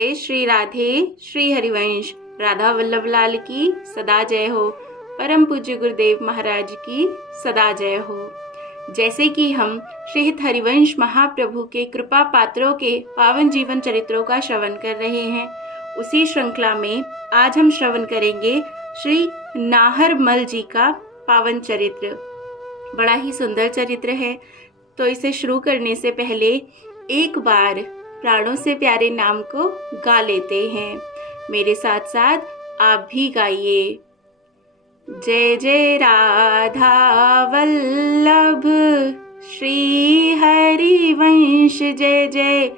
जय श्री राधे। श्री हरिवंश राधा वल्लभ लाल की सदा जय हो। परम पूज्य गुरुदेव महाराज की सदा जय हो। जैसे कि हम श्री हित हरिवंश महाप्रभु के कृपा पात्रों के पावन जीवन चरित्रों का श्रवण कर रहे हैं, उसी श्रृंखला में आज हम श्रवण करेंगे श्री नाहरमल जी का पावन चरित्र। बड़ा ही सुंदर चरित्र है, तो इसे शुरू करने से पहले एक बार प्राणों से प्यारे नाम को गा लेते हैं। मेरे साथ साथ आप भी गाइए। जय जय राधा वल्लभ श्री हरिवंश, जय जय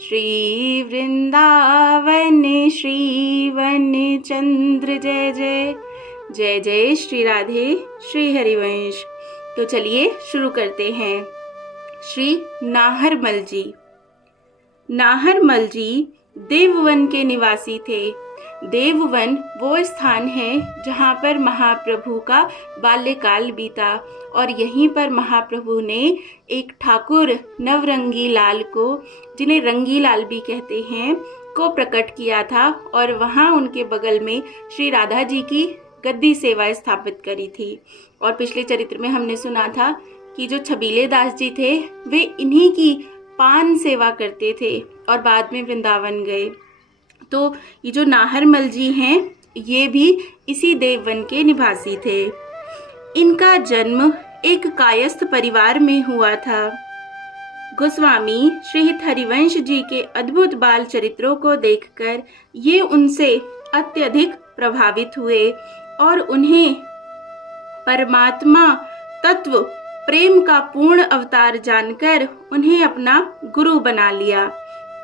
श्री वृंदावन श्री वन चंद्र, जय जय जय जय श्री राधे श्री हरिवंश। तो चलिए शुरू करते हैं। श्री नाहरमल जी। नाहरमल जी देववन के निवासी थे। देववन वो स्थान है जहाँ पर महाप्रभु का बाल्यकाल बीता और यहीं पर महाप्रभु ने एक ठाकुर नवरंगी लाल को, जिन्हें रंगी लाल भी कहते हैं, को प्रकट किया था और वहाँ उनके बगल में श्री राधा जी की गद्दी सेवा स्थापित करी थी। और पिछले चरित्र में हमने सुना था कि जो छबीले दास जी थे वे इन्हीं की पान सेवा करते थे और बाद में वृंदावन गए। तो ये जो नाहरमल जी हैं ये भी इसी देववन के निवासी थे। इनका जन्म एक कायस्थ परिवार में हुआ था। गोस्वामी श्री हित हरिवंश जी के अद्भुत बाल चरित्रों को देखकर ये उनसे अत्यधिक प्रभावित हुए और उन्हें परमात्मा तत्व प्रेम का पूर्ण अवतार जानकर उन्हें अपना गुरु बना लिया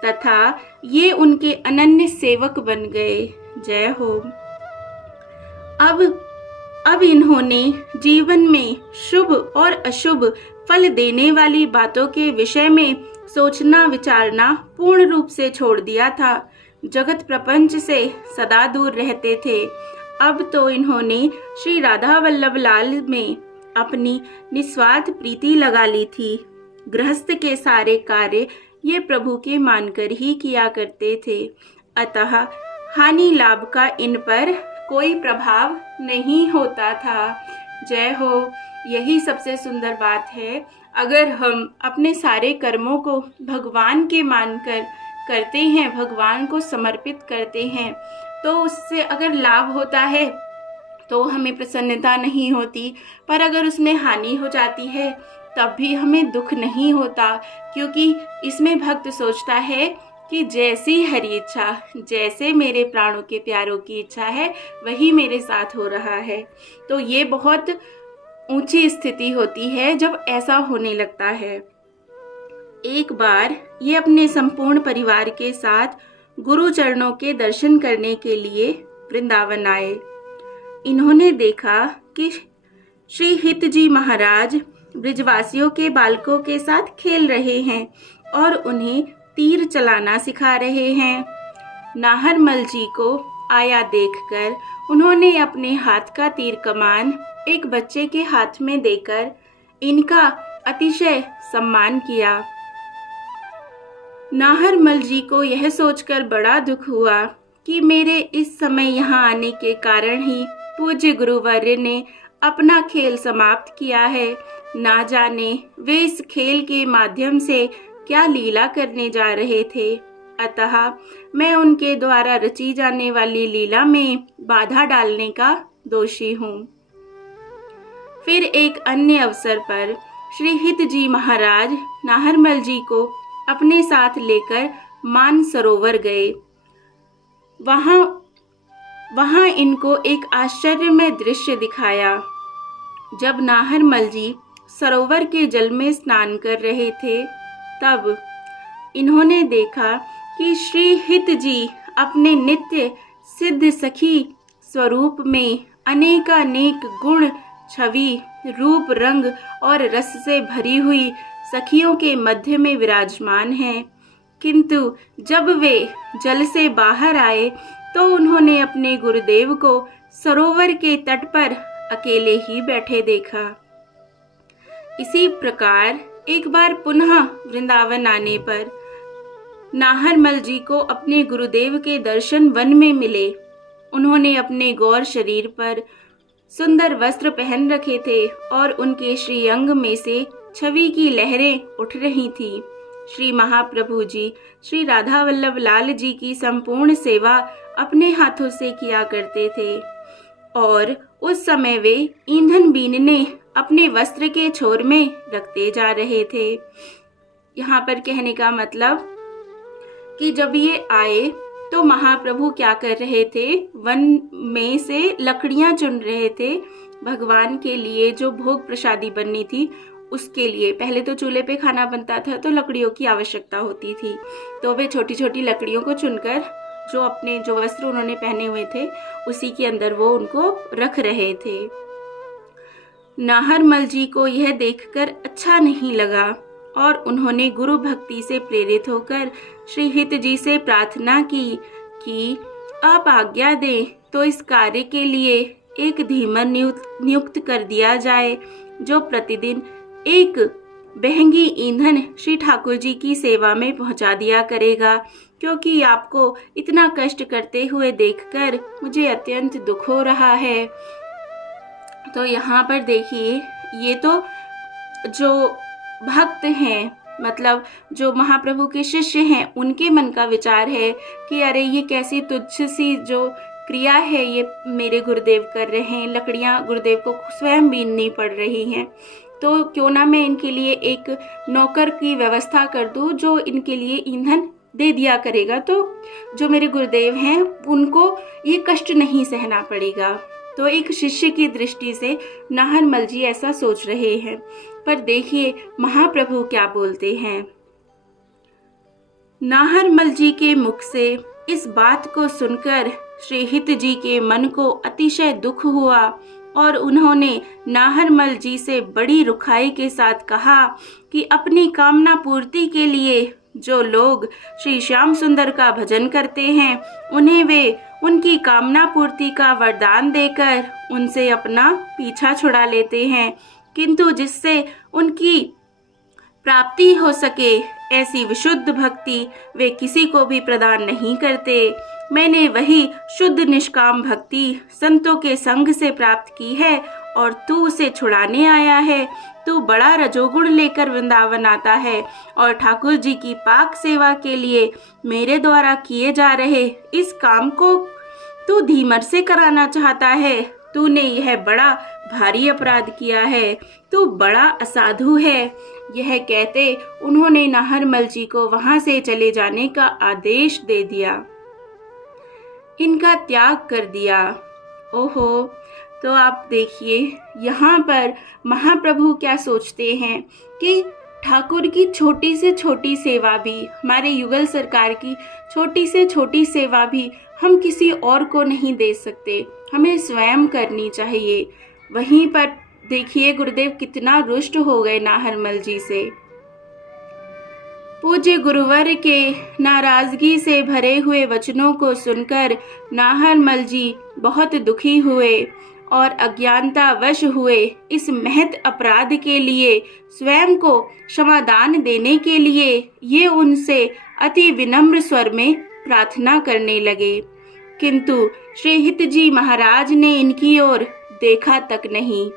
तथा ये उनके अनन्य सेवक बन गए। जय हो। अब इन्होंने जीवन में शुभ और अशुभ फल देने वाली बातों के विषय में सोचना विचारना पूर्ण रूप से छोड़ दिया था। जगत प्रपंच से सदा दूर रहते थे। अब तो इन्होंने श्री राधा वल्लभ लाल में अपनी निस्वार्थ प्रीति लगा ली थी। गृहस्थ के सारे कार्य ये प्रभु के मानकर ही किया करते थे, अतः हानि लाभ का इन पर कोई प्रभाव नहीं होता था। जय हो। यही सबसे सुंदर बात है। अगर हम अपने सारे कर्मों को भगवान के मानकर करते हैं, भगवान को समर्पित करते हैं, तो उससे अगर लाभ होता है तो हमें प्रसन्नता नहीं होती, पर अगर उसमें हानि हो जाती है तब भी हमें दुख नहीं होता, क्योंकि इसमें भक्त सोचता है कि जैसी हरि इच्छा, जैसे मेरे प्राणों के प्यारों की इच्छा है वही मेरे साथ हो रहा है। तो ये बहुत ऊंची स्थिति होती है जब ऐसा होने लगता है। एक बार ये अपने संपूर्ण परिवार के साथ गुरु चरणों के दर्शन करने के लिए वृंदावन आए। इन्होंने देखा कि श्री हित जी महाराज ब्रिजवासियों के बालकों के साथ खेल रहे हैं और उन्हें तीर चलाना सिखा रहे हैं। नाहरमल जी को आया देखकर उन्होंने अपने हाथ का तीर कमान एक बच्चे के हाथ में देकर इनका अतिशय सम्मान किया। नाहरमल जी को यह सोचकर बड़ा दुख हुआ कि मेरे इस समय यहाँ आने के कारण ही पूज्य गुरुवर्य ने अपना खेल समाप्त किया है। ना जाने वे इस खेल के माध्यम से क्या लीला करने जा रहे थे, अतः मैं उनके द्वारा रची जाने वाली लीला में बाधा डालने का दोषी हूँ। फिर एक अन्य अवसर पर श्री हित जी महाराज नाहरमल जी को अपने साथ लेकर मान सरोवर गए। वहां इनको एक आश्चर्यमय दृश्य दिखाया। जब नाहरमल जी सरोवर के जल में स्नान कर रहे थे तब इन्होंने देखा कि श्री हित जी अपने नित्य सिद्ध सखी स्वरूप में अनेकानेक गुण, छवि, रूप, रंग और रस से भरी हुई सखियों के मध्य में विराजमान हैं। किंतु जब वे जल से बाहर आए तो उन्होंने अपने गुरुदेव को सरोवर के तट पर अकेले ही बैठे देखा। इसी प्रकार एक बार पुनः वृंदावन आने पर नाहरमल जी को अपने गुरुदेव के दर्शन वन में मिले। उन्होंने अपने गौर शरीर पर सुंदर वस्त्र पहन रखे थे और उनके श्रीअंग में से छवि की लहरें उठ रही थी। श्री महाप्रभु जी श्री राधा वल्लभ लाल जी की संपूर्ण सेवा अपने हाथों से किया करते थे और उस समय वे ईंधन बीनने अपने वस्त्र के छोर में रखते जा रहे थे। यहाँ पर कहने का मतलब कि जब ये आए तो महाप्रभु क्या कर रहे थे, वन में से लकड़ियां चुन रहे थे भगवान के लिए जो भोग प्रसादी बननी थी उसके लिए। पहले तो चूल्हे पे खाना बनता था तो लकड़ियों की आवश्यकता होती थी, तो वे छोटी छोटी लकड़ियों को चुनकर जो वस्त्र उन्होंने पहने हुए थे उसी के अंदर वो उनको रख रहे थे। नाहरमल जी को यह देखकर अच्छा नहीं लगा और उन्होंने गुरु भक्ति से प्रेरित होकर श्री हित जी से प्रार्थना की कि आप आज्ञा दें तो इस कार्य के लिए एक धीमर नियुक्त कर दिया जाए जो प्रतिदिन एक बहंगी ईंधन श्री ठाकुर जी की सेवा में पहुंचा दिया करेगा, क्योंकि आपको इतना कष्ट करते हुए देखकर मुझे अत्यंत दुख हो रहा है। तो यहाँ पर देखिए, ये तो जो भक्त हैं, मतलब जो महाप्रभु के शिष्य हैं, उनके मन का विचार है कि अरे ये कैसी तुच्छ सी जो क्रिया है ये मेरे गुरुदेव कर रहे हैं, लकड़ियाँ गुरुदेव को स्वयं बीननी पड़ रही हैं, तो क्यों ना मैं इनके लिए एक नौकर की व्यवस्था कर दूं जो इनके लिए ईंधन दे दिया करेगा, तो जो मेरे गुरुदेव हैं उनको ये कष्ट नहीं सहना पड़ेगा। तो एक शिष्य की दृष्टि से नाहरमल जी ऐसा सोच रहे हैं, पर देखिए महाप्रभु क्या बोलते हैं। नाहरमल जी के मुख से इस बात को सुनकर श्री हित जी के मन को अतिशय दुख हुआ और उन्होंने नाहरमल जी से बड़ी रुखाई के साथ कहा कि अपनी कामना पूर्ति के लिए जो लोग श्री श्याम सुंदर का भजन करते हैं उन्हें वे उनकी कामना पूर्ति का वरदान देकर उनसे अपना पीछा छुड़ा लेते हैं, किंतु जिससे उनकी प्राप्ति हो सके ऐसी विशुद्ध भक्ति वे किसी को भी प्रदान नहीं करते। मैंने वही शुद्ध निष्काम भक्ति संतों के संग से प्राप्त की है और तू उसे छुड़ाने आया है। तू बड़ा रजोगुण लेकर वृंदावन आता है और ठाकुर जी की पाक सेवा के लिए मेरे द्वारा किए जा रहे इस काम को तू धीमर से कराना चाहता है। तूने यह बड़ा भारी अपराध किया है, तू बड़ा असाधु है। यह कहते उन्होंने नाहरमल जी को वहां से चले जाने का आदेश दे दिया, इनका त्याग कर दिया। ओहो, तो आप देखिए यहाँ पर महाप्रभु क्या सोचते हैं कि ठाकुर की छोटी से छोटी सेवा भी, हमारे युगल सरकार की छोटी से छोटी सेवा भी हम किसी और को नहीं दे सकते, हमें स्वयं करनी चाहिए। वहीं पर देखिए गुरुदेव कितना रुष्ट हो गए नाहरमल जी से। पूज्य गुरुवर के नाराजगी से भरे हुए वचनों को सुनकर नाहरमल जी बहुत दुखी हुए और अज्ञानतावश हुए इस महत् अपराध के लिए स्वयं को क्षमादान देने के लिए ये उनसे अति विनम्र स्वर में प्रार्थना करने लगे, किंतु श्री हित जी महाराज ने इनकी ओर देखा तक नहीं,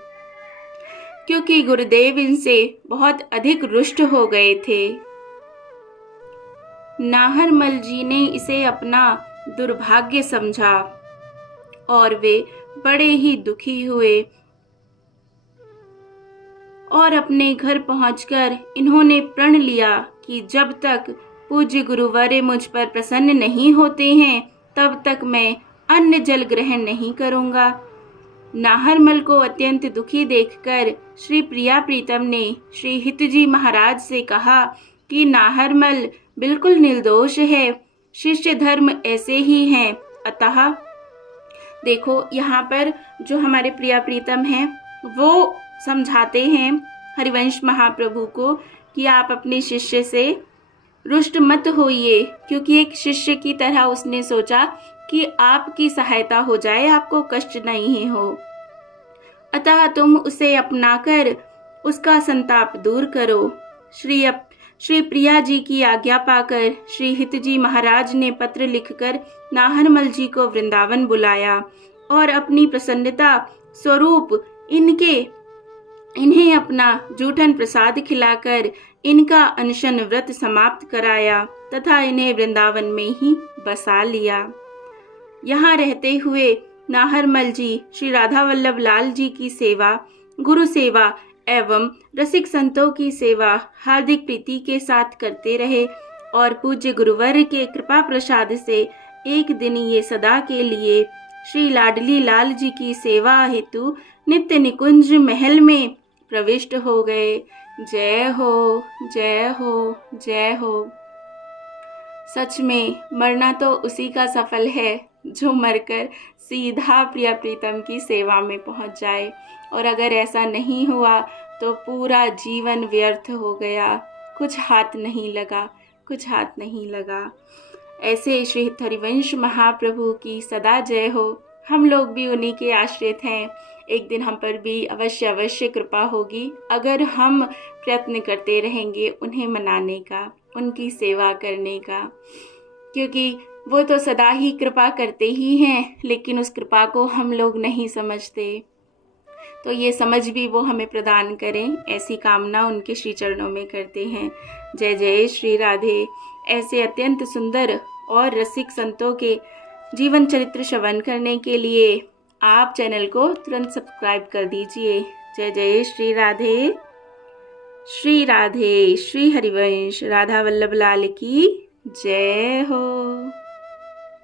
क्योंकि गुरुदेव इनसे बहुत अधिक रुष्ट हो गए थे। नाहरमल जी ने इसे अपना दुर्भाग्य समझा और वे बड़े ही दुखी हुए और अपने घर पहुंचकर इन्होंने प्रण लिया कि जब तक पूज्य गुरुवर मुझ पर प्रसन्न नहीं होते हैं तब तक मैं अन्न जल ग्रहण नहीं करूंगा। नाहरमल को अत्यंत दुखी देखकर श्री प्रिया प्रीतम ने श्री हितजी महाराज से कहा कि नाहरमल बिल्कुल निर्दोष है, शिष्य धर्म ऐसे ही हैं। अतः देखो यहाँ पर जो हमारे प्रिया प्रीतम हैं वो समझाते हैं हरिवंश महाप्रभु को कि आप अपने शिष्य से रुष्ट मत होइए, क्योंकि एक शिष्य की तरह उसने सोचा कि आपकी सहायता हो जाए, आपको कष्ट नहीं हो। अतः तुम उसे अपनाकर उसका संताप दूर करो। श्री प्रिया जी की आज्ञा पाकर श्री हित जी महाराज ने पत्र लिखकर नाहरमल जी को वृंदावन बुलाया और अपनी प्रसन्नता स्वरूप इन्हें अपना जूठन प्रसाद खिलाकर इनका अनशन व्रत समाप्त कराया तथा इन्हें वृंदावन में ही बसा लिया। यहाँ रहते हुए नाहरमल जी श्री राधा वल्लभ लाल जी की सेवा, गुरु सेवा एवं रसिक संतों की सेवा हार्दिक प्रीति के साथ करते रहे और पूज्य गुरुवर के कृपा प्रसाद से एक दिन ये सदा के लिए श्री लाडली लाल जी की सेवा हेतु नित्य निकुंज महल में प्रविष्ट हो गए। जय हो, जय हो, जय हो। सच में मरना तो उसी का सफल है जो मरकर सीधा प्रिया प्रीतम की सेवा में पहुंच जाए, और अगर ऐसा नहीं हुआ तो पूरा जीवन व्यर्थ हो गया, कुछ हाथ नहीं लगा, कुछ हाथ नहीं लगा। ऐसे श्री हरिवंश महाप्रभु की सदा जय हो। हम लोग भी उन्हीं के आश्रित हैं। एक दिन हम पर भी अवश्य अवश्य कृपा होगी अगर हम प्रयत्न करते रहेंगे उन्हें मनाने का, उनकी सेवा करने का, क्योंकि वो तो सदा ही कृपा करते ही हैं, लेकिन उस कृपा को हम लोग नहीं समझते। तो ये समझ भी वो हमें प्रदान करें, ऐसी कामना उनके श्री चरणों में करते हैं। जय जय श्री राधे। ऐसे अत्यंत सुंदर और रसिक संतों के जीवन चरित्र श्रवण करने के लिए आप चैनल को तुरंत सब्सक्राइब कर दीजिए। जय जय श्री राधे। श्री राधे, श्री हरिवंश, राधा वल्लभ लाल की जय हो।